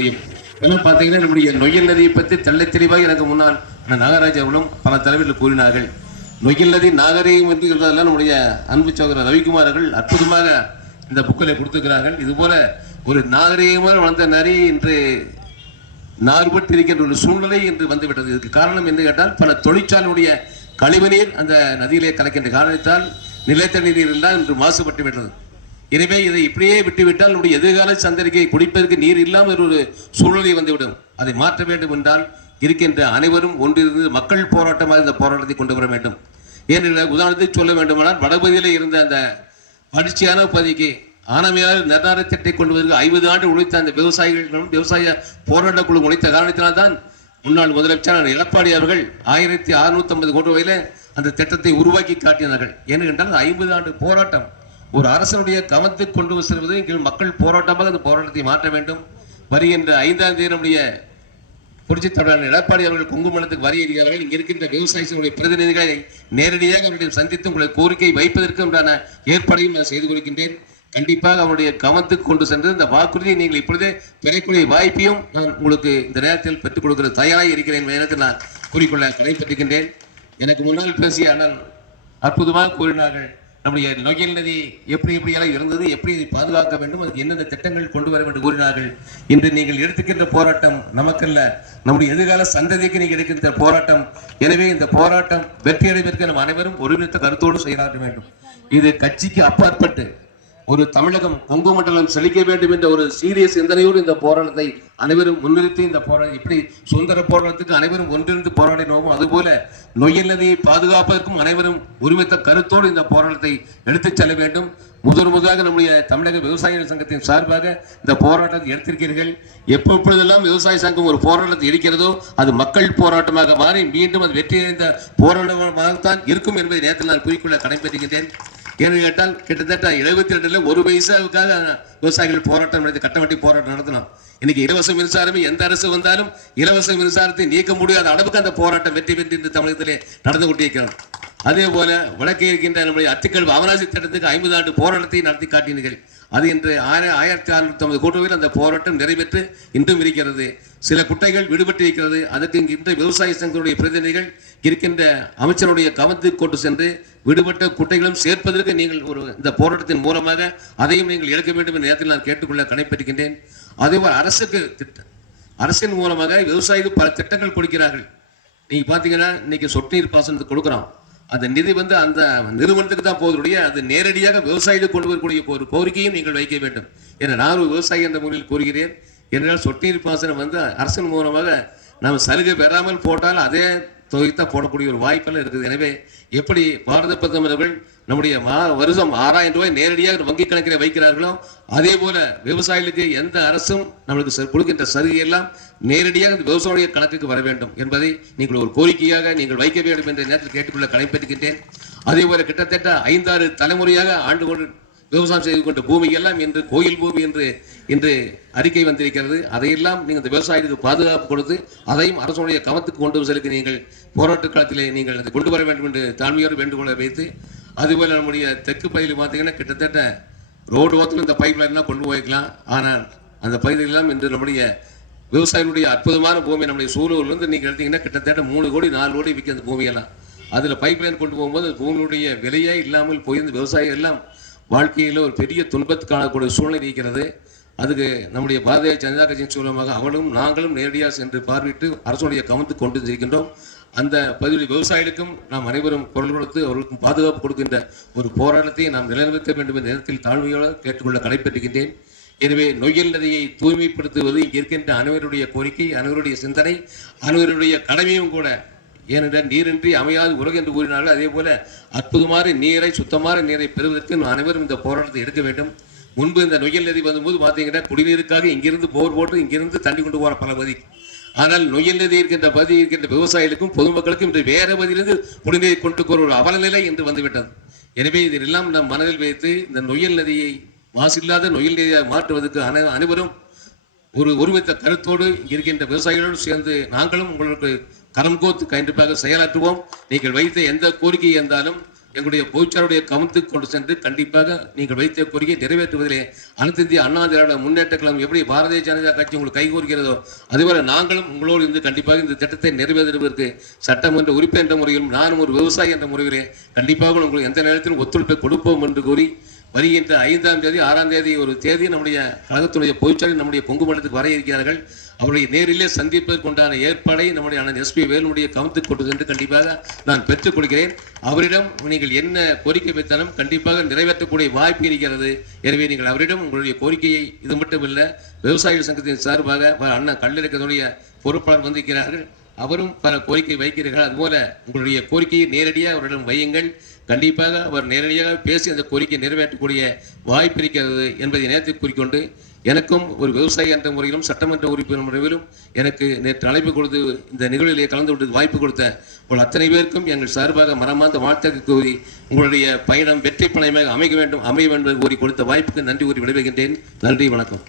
முடியும். ஏன்னா பார்த்தீங்கன்னா நம்முடைய நொய்யல் நதியை பற்றி தெள்ள தெளிவாக எனக்கு முன்னால் நாகராஜ் அவர்களும் பல தலைவர்கள் கூறினார்கள். நொய்யல் நதி நாகரீகம் என்று இருந்ததெல்லாம் நம்முடைய அன்பு சகோதரர் ரவிக்குமார் அவர்கள் அற்புதமாக இந்த புக்கில் கொடுத்துக்கிறார்கள் இதுபோல ஒரு நாகரீகமாக வளர்ந்த நரி இன்று நார்பட்டு இருக்கின்ற ஒரு சூழ்நிலை என்று வந்துவிட்டது. இதுக்கு காரணம் என்று கேட்டால் பல தொழிற்சாலையுடைய கழிவுநீர் அந்த நதியிலே கலக்கின்ற காரணத்தால் நிலத்தடி நீர் எல்லாம் இன்று மாசுபட்டு விட்டது. எனவே இதை இப்படியே விட்டுவிட்டால் நம்முடைய எதிர்கால சந்தரிக்கை குடிப்பதற்கு நீர் இல்லாமல் ஒரு சூழ்நிலை வந்துவிடும். அதை மாற்ற வேண்டும் என்றால் இருக்கின்ற அனைவரும் ஒன்றிருந்து மக்கள் போராட்டமாக இந்த போராட்டத்தை கொண்டு வர வேண்டும். ஏனென்றால் உதாரணத்துக்கு சொல்ல வேண்டுமானால் வடபகுதியில் இருந்த அந்த வளர்ச்சியான பகுதிக்கு ஆனமையால் நிர்ணய திட்டத்தை கொண்டு வருகிற ஐம்பது ஆண்டு உழைத்த அந்த விவசாயிகளும் விவசாய போராட்ட குழு உழைத்த காரணத்தினால்தான் முன்னாள் முதலமைச்சர் எடப்பாடி அவர்கள் ஆயிரத்தி அறுநூத்தி ஐம்பது கோடி ரூபாயில அந்த திட்டத்தை உருவாக்கி காட்டினார்கள். ஏனென்றால் ஐம்பது ஆண்டு போராட்டம் ஒரு அரசனுடைய கவனத்துக்கு கொண்டு செல்வது எங்கள் மக்கள் போராட்டமாக அந்த போராட்டத்தை மாற்ற வேண்டும். வருகின்ற ஐந்தாம் தேதி நம்முடைய புரட்சித் தலைவர் எடப்பாடி அவர்கள் குங்குமலத்துக்கு வரி எறிகிறார்கள் இங்கே இருக்கின்ற விவசாயிகளுடைய பிரதிநிதிகளை நேரடியாக அவருடைய சந்தித்து உங்களை கோரிக்கை வைப்பதற்கு உண்டான ஏற்பாடையும் நான் செய்து கொடுக்கின்றேன் கண்டிப்பாக அவருடைய கவனத்துக்கு கொண்டு சென்று இந்த வாக்குறுதியை நீங்கள் இப்பொழுதே பெறக்கூடிய வாய்ப்பையும் நான் உங்களுக்கு இந்த நேரத்தில் பெற்றுக் கொடுக்கிற தயாராக இருக்கிறேன் என்ற நேரத்தில் நான் கூறிக்கொள்ள கடைபெற்றுகின்றேன். எனக்கு முன்னால் பேசிய அண்ணன் அற்புதமாக கூறினார்கள். நம்முடைய நொய்யல் நதி எப்படி எப்படியெல்லாம் இருந்தது எப்படி இதை பாதுகாக்க வேண்டும் அதுக்கு என்னென்ன திட்டங்கள் கொண்டு வர வேண்டும் கூறினார்கள். இன்று நீங்கள் எடுத்துக்கின்ற போராட்டம் நமக்கல்ல. நம்முடைய எதிர்கால சந்ததிக்கு நீங்கள் எடுக்கின்ற போராட்டம். எனவே இந்த போராட்டம் வெற்றி அடைவதற்கு நம் அனைவரும் ஒருமித்த கருத்தோடு செயலாற்ற வேண்டும். இது கட்சிக்கு அப்பாற்பட்டு ஒரு தமிழகம் கொங்கு மண்டலம் செழிக்க வேண்டும் என்ற ஒரு சீரிய சிந்தனையோடு இந்த போராட்டத்தை அனைவரும் முன்னிறுத்தி இந்த போராட்டம் இப்படி சுதந்திர போராட்டத்துக்கு அனைவரும் ஒன்றிருந்து போராடினோமோ அதுபோல நொய்யல்லதையை பாதுகாப்பதற்கும் அனைவரும் ஒருமித்த கருத்தோடு இந்த போராட்டத்தை எடுத்துச் செல்ல வேண்டும். முதல் முதலாக நம்முடைய தமிழக விவசாயிகள் சங்கத்தின் சார்பாக இந்த போராட்டத்தை எடுத்திருக்கிறீர்கள். எப்பொழுதெல்லாம் விவசாய சங்கம் ஒரு போராட்டத்தை இருக்கிறதோ அது மக்கள் போராட்டமாக மாறி மீண்டும் அது வெற்றி அடைந்த போராட்டமாகத்தான் இருக்கும் என்பதை நேரத்தில் நான் குறிக்கொள்ள கடைபிடிக்கிறேன். ஏன்னு கேட்டால் கிட்டத்தட்ட எழுபத்தி ரெண்டுல ஒரு பைசாவுக்காக விவசாயிகள் போராட்டம் நடத்தி கட்டவட்டி போராட்டம் நடத்தினோம். இன்னைக்கு இலவச மின்சாரமே எந்த அரசு வந்தாலும் இலவச மின்சாரத்தை நீக்க முடியாத அளவுக்கு அந்த போராட்டம் வெற்றி பெற்று இந்த தமிழகத்திலே நடந்து கொண்டிருக்கிறோம் அதே போல வடக்கே இருக்கின்ற நம்முடைய அத்திக்கல் அவனாசி திட்டத்துக்கு ஐம்பது ஆண்டு போராட்டத்தை நடத்தி காட்டினீர்கள். அது இன்று ஆயிரத்தி அறுநூத்தி ஐம்பது கோடியில் அந்த போராட்டம் நிறைவேற்று இன்றும் இருக்கிறது. சில குட்டைகள் விடுபட்டு இருக்கிறது. அதற்கு இன்று விவசாய சங்கங்களுடைய பிரதிநிதிகள் இருக்கின்ற அமைச்சருடைய கவனத்துக்கு கொண்டு சென்று விடுபட்ட குட்டைகளும் சேர்ப்பதற்கு நீங்கள் ஒரு இந்த போராட்டத்தின் மூலமாக அதையும் நீங்கள் எடுக்க வேண்டும் என்ற நேரத்தில் நான் கேட்டுக்கொள்ள கடைப்பெற்றுகின்றேன் அதேபோல் அரசுக்கு திட்டம் அரசின் மூலமாக விவசாயிகள் பல திட்டங்கள் கொடுக்கிறார்கள். நீங்க பாத்தீங்கன்னா இன்னைக்கு சொட்டு நீர் பாசனத்துக்கு கொடுக்குறோம். அந்த நிதி வந்து அந்த நிறுவனத்துக்கு தான் போவதுடைய அது நேரடியாக விவசாயிகள் கொண்டு வரக்கூடிய ஒரு கோரிக்கையும் நீங்கள் வைக்க வேண்டும். என நான் ஒரு விவசாயி என்ற முறையில் கூறுகிறேன். என்றால் சொட்டு நீர் பாசனம் வந்து அரசின் மூலமாக நாம் சலுகை பெறாமல் போட்டால் அதே தொகைத்தான் போடக்கூடிய ஒரு வாய்ப்பெல்லாம் இருக்குது. எனவே எப்படி பாரத பிரதமர்கள் நம்முடைய மா வருஷம் ஆறாயிரம் ரூபாய் நேரடியாக வங்கி கணக்கில் வைக்கிறார்களோ அதே போல விவசாயிகளுக்கு எந்த அரசும் நம்மளுக்கு ச- கொடுக்கின்ற சலுகை எல்லாம் நேரடியாக இந்த விவசாயிய கணக்குக்கு வர வேண்டும் என்பதை நீங்கள் ஒரு கோரிக்கையாக நீங்கள் வைக்க வேண்டும் என்ற நேரத்தில் கேட்டுக்கொள்ள கடைப்பற்றுகின்றேன் அதே போல கிட்டத்தட்ட ஐந்தாறு தலைமுறையாக ஆண்டு கொண்டு விவசாயம் செய்து கொண்ட பூமி எல்லாம் இன்று கோயில் பூமி என்று இன்று அறிக்கை வந்திருக்கிறது. அதையெல்லாம் நீங்கள் இந்த விவசாயிகளுக்கு பாதுகாப்பு கொடுத்து அதையும் அரசுடைய கவனத்துக்கு கொண்டு செலுத்தி நீங்கள் போராட்ட காலத்திலே நீங்கள் அதை கொண்டு வர வேண்டும் என்று தாழ்மையோடு வேண்டுகோளை வைத்து அதுபோல் நம்முடைய தெற்கு பகுதியில் பார்த்தீங்கன்னா கிட்டத்தட்ட ரோடு ஓரத்தில் இந்த பைப் லைன்லாம் கொண்டு போய்க்கலாம் ஆனால் அந்த பகுதிகளெல்லாம் இன்று நம்முடைய விவசாயிகளுடைய அற்புதமான பூமி நம்முடைய சூலூர்லேருந்து நீங்கள் எடுத்தீங்கன்னா கிட்டத்தட்ட மூணு கோடி நாலு கோடி விற்க அந்த பூமியெல்லாம். அதில் பைப் லைன் கொண்டு போகும்போது பூமியுடைய விலையே இல்லாமல் போயிருந்த விவசாயிகள் எல்லாம் வாழ்க்கையில் ஒரு பெரிய துன்பத்து காணக்கூடிய சூழ்நிலை இருக்கிறது. அதுக்கு நம்முடைய பாரதிய ஜனதா கட்சியின் மூலமாக அவர்களும் நாங்களும் நேரடியாக சென்று பார்வையிட்டு அரசுடைய கவனத்து கொண்டு வந்திருக்கின்றோம். அந்த பகுதி விவசாயிகளுக்கும் நாம் அனைவரும் குரல் கொடுத்து அவர்களுக்கும் பாதுகாப்பு கொடுக்கின்ற ஒரு போராட்டத்தை நாம் நிலைநிறுத்த வேண்டும் என்ற நேரத்தில் தாழ்மையோடு கேட்டுக்கொள்ள கடைபெற்றுகின்றேன் எனவே நொய்யல் நதியை தூய்மைப்படுத்துவது இருக்கின்ற அனைவருடைய கோரிக்கை அனைவருடைய சிந்தனை அனைவருடைய கடமையும் கூட ஏனென்றால் நீரின்றி அமையாது உலகம் என்று கூறினார்கள். அதே போல அற்புதமான நீரை சுத்தமான நீரை பெறுவதற்கு அனைவரும் இந்த போராட்டத்தை எடுக்க வேண்டும். முன்பு இந்த நொயல் நதி வந்தபோது பார்த்தீங்கன்னா குடிநீருக்காக இங்கிருந்து போர் போட்டு இங்கிருந்து தண்ணி கொண்டு போகிற பல பகுதி. ஆனால் நொயல் நதி இருக்கின்ற பகுதி இருக்கின்ற விவசாயிகளுக்கும் பொதுமக்களுக்கும் இன்று வேற பகுதியிலிருந்து குடிநீரை கொண்டு போகிற ஒரு அவலநிலை என்று வந்துவிட்டது. எனவே இதெல்லாம் நம் மனதில் வைத்து இந்த நொயல் நதியை மாசில்லாத நொயல் நதியாக மாற்றுவதற்கு அனை அனைவரும் ஒரு ஒருமித்த கருத்தோடு இங்க இருக்கின்ற விவசாயிகளோடு சேர்ந்து நாங்களும் உங்களுக்கு கரம் கோத்து கண்டிப்பாக செயலாற்றுவோம். நீங்கள் வைத்த எந்த கோரிக்கை இருந்தாலும் எங்களுடைய பொதுச்சாருடைய கவனத்துக்கு கொண்டு சென்று கண்டிப்பாக நீங்கள் வைத்த கோரிக்கையை நிறைவேற்றுவதிலே அனைத்து இந்திய அண்ணா திராவிட முன்னேற்ற கழகம் எப்படி பாரதிய ஜனதா கட்சி உங்களுக்கு கைகோர்கிறதோ அதுபோல நாங்களும் உங்களோடு இருந்து கண்டிப்பாக இந்த திட்டத்தை நிறைவேற்றுவதற்கு சட்டமன்ற உறுப்பினர் என்ற முறையிலும் நானும் ஒரு விவசாயி என்ற முறையிலே கண்டிப்பாக உங்களுக்கு எந்த நேரத்திலும் ஒத்துழைப்பை கொடுப்போம் என்று கூறி வருகின்ற ஐந்தாம் தேதி ஆறாம் தேதி ஒரு தேதி நம்முடைய கழகத்துடைய பொதுச்சாளர் நம்முடைய கொங்கு மண்டலத்துக்கு வர இருக்கிறார்கள். அவருடைய நேரிலே சந்திப்பதற்குண்டான ஏற்பாடை நம்முடைய அண்ணன் எஸ்பி வேலுடைய கவனத்துக்கு கொண்டது என்று கண்டிப்பாக நான் பெற்றுக் கொள்கிறேன். அவரிடம் நீங்கள் என்ன கோரிக்கை வைத்தாலும் கண்டிப்பாக நிறைவேற்றக்கூடிய வாய்ப்பு இருக்கிறது. எனவே நீங்கள் அவரிடம் உங்களுடைய கோரிக்கையை இது மட்டும் இல்லை விவசாயிகள் சங்கத்தின் சார்பாக அண்ணன் கல்லறிக்கத்துடைய பொறுப்பாளர் வந்திருக்கிறார்கள். அவரும் பல கோரிக்கை வைக்கிறீர்கள். அதுபோல உங்களுடைய கோரிக்கையை நேரடியாக அவரிடம் வையுங்கள். கண்டிப்பாக அவர் நேரடியாக பேசி அந்த கோரிக்கையை நிறைவேற்றக்கூடிய வாய்ப்பு இருக்கிறது என்பதை நேரத்தை கூறிக்கொண்டு எனக்கும் ஒரு விவசாயி என்ற முறையிலும் சட்டமன்ற உறுப்பினர் முறையிலும் எனக்கு நேற்று அழைப்பு கொடுத்து இந்த நிகழ்விலே கலந்து கொண்டு வாய்ப்பு கொடுத்த உங்கள் அத்தனை பேருக்கும் எங்கள் சார்பாக மரமாந்த வாழ்த்துக்கு கூறி உங்களுடைய பயணம் வெற்றி பணையமாக அமைக்க வேண்டும் அமைய வேண்டும் என்று கூறி கொடுத்த வாய்ப்புக்கு நன்றி கூறி விடைபெறுகின்றேன். நன்றி வணக்கம்.